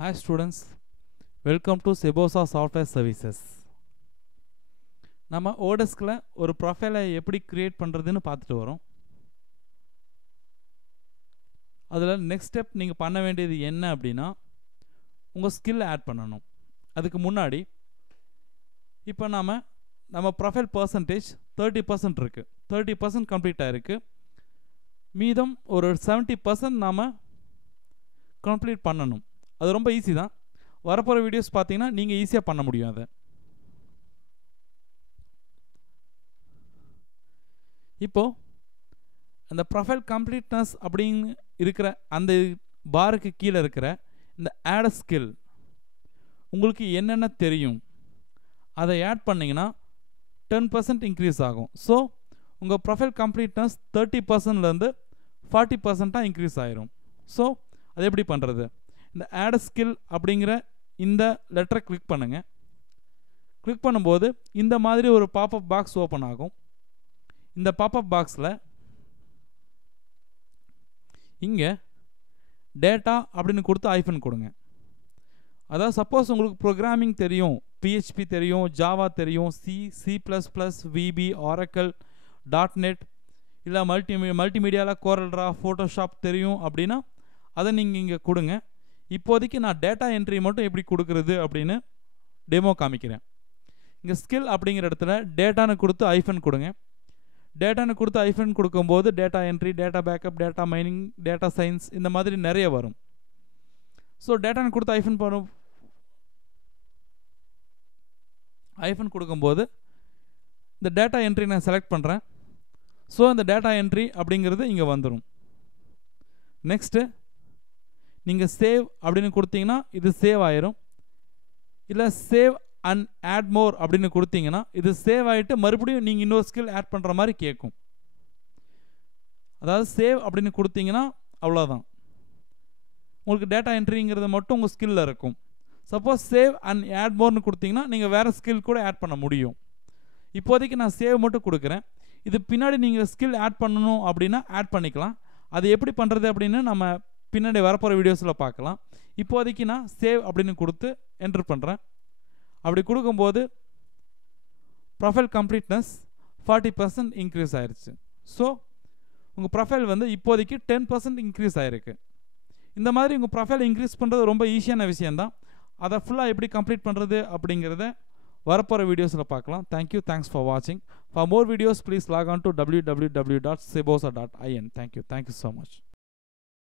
Hi students, welcome to Sebosa Software Services. நம்ம ஓடெஸ்கில் ஒரு ப்ரொஃபைலை எப்படி கிரியேட் பண்ணுறதுன்னு பார்த்துட்டு வரோம். அதில் நெக்ஸ்ட் ஸ்டெப் நீங்கள் பண்ண வேண்டியது என்ன அப்படின்னா உங்கள் ஸ்கில் ஆட் பண்ணணும். அதுக்கு முன்னாடி இப்போ நம்ம ப்ரொஃபைல் பர்சன்டேஜ் 30% இருக்குது, 30% கம்ப்ளீட் ஆகிருக்கு. மீதம் ஒரு 70% நாம் கம்ப்ளீட் பண்ணணும். அது ரொம்ப ஈஸி தான். வரப்போகிற வீடியோஸ் பார்த்தீங்கன்னா நீங்கள் ஈஸியாக பண்ண முடியும். அதை இப்போது அந்த ப்ரொஃபைல் கம்ப்ளீட்னஸ் அப்படின்னு இருக்கிற அந்த பாருக்கு கீழே இருக்கிற இந்த ஆட் ஸ்கில் உங்களுக்கு என்னென்ன தெரியும் அதை ஆட் பண்ணிங்கன்னா 10% இன்க்ரீஸ் ஆகும். ஸோ உங்கள் ப்ரொஃபைல் கம்ப்ளீட்னஸ் 30%லேருந்து 40% இன்க்ரீஸ் ஆயிரும். ஸோ அது எப்படி பண்ணுறது? இந்த ஆட் ஸ்கில் அப்படிங்கிற இந்த லெட்டரை கிளிக் பண்ணுங்கள். கிளிக் பண்ணும்போது இந்த மாதிரி ஒரு பாப்அப் பாக்ஸ் ஓப்பன் ஆகும். இந்த பாப்அப் பாக்ஸில் இங்கே டேட்டா அப்படின்னு கொடுத்து ஐஃபன் கொடுங்க. அதாவது சப்போஸ் உங்களுக்கு ப்ரோக்ராமிங் தெரியும், PHP தெரியும், ஜாவா தெரியும், C++, VB, Oracle, .NET இல்லை மல்டிமீடியாவில் கோரல்ட்ரா, ஃபோட்டோஷாப் தெரியும் அப்படின்னா அதை நீங்கள் இங்கே கொடுங்க. இப்போதைக்கு நான் டேட்டா என்ட்ரி மட்டும் எப்படி கொடுக்குறது அப்படின்னு டெமோ காமிக்கிறேன். இங்கே ஸ்கில் அப்படிங்கிற இடத்துல டேட்டான்னு கொடுத்து ஐஃபன் கொடுங்க. டேட்டான்னு கொடுத்து ஐஃபன் கொடுக்கும்போது data entry, data backup, data mining, data science இந்த மாதிரி நிறைய வரும். ஸோ டேட்டான்னு கொடுத்து ஐஃபன் கொடுக்கும்போது இந்த டேட்டா என்ட்ரி நான் செலக்ட் பண்ணுறேன். ஸோ இந்த டேட்டா என்ட்ரி அப்படிங்கிறது இங்கே வந்துடும். நெக்ஸ்ட்டு நீங்கள் சேவ் அப்படின்னு கொடுத்தீங்கன்னா இது சேவ் ஆயிரும். இல்லை சேவ் அண்ட் ஆட் மோர் அப்படின்னு கொடுத்தீங்கன்னா இது சேவ் ஆகிட்டு மறுபடியும் நீங்கள் இன்னொரு ஸ்கில் ஆட் பண்ணுற மாதிரி கேட்கும். அதாவது சேவ் அப்படின்னு கொடுத்தீங்கன்னா அவ்வளோதான், உங்களுக்கு டேட்டா என்ட்ரிங்கிறது மட்டும் உங்கள் ஸ்கில்லில் இருக்கும். சப்போஸ் சேவ் அண்ட் ஆட் மோர்னு கொடுத்தீங்கன்னா நீங்கள் வேறு ஸ்கில் கூட ஆட் பண்ண முடியும். இப்போதைக்கு நான் சேவ் மட்டும் கொடுக்குறேன். இது பின்னாடி நீங்கள் ஸ்கில் ஆட் பண்ணணும் அப்படின்னா ஆட் பண்ணிக்கலாம். அது எப்படி பண்ணுறது அப்படின்னு நம்ம பின்னாடி வரப்போகிற வீடியோஸில் பார்க்கலாம். இப்போதைக்கு நான் சேவ் அப்படின்னு கொடுத்து என்ட்ரு பண்ணுறேன். அப்படி கொடுக்கும்போது ப்ரொஃபைல் கம்ப்ளீட்னஸ் 40% இன்க்ரீஸ் ஆயிடுச்சு. ஸோ உங்கள் ப்ரொஃபைல் இப்போதைக்கு 10% இன்க்ரீஸ் ஆகிருக்கு. இந்த மாதிரி உங்கள் ப்ரொஃபைல் இன்க்ரீஸ் பண்ணுறது ரொம்ப ஈஸியான விஷயந்தான். அதை ஃபுல்லாக எப்படி கம்ப்ளீட் பண்ணுறது அப்படிங்கிறத வரப்போகிற வீடியோஸில் பார்க்கலாம். தேங்க்யூ, தேங்க்ஸ் ஃபார் வாட்சிங். For more videos please lock on to www.sebosa.in. Thank you so much.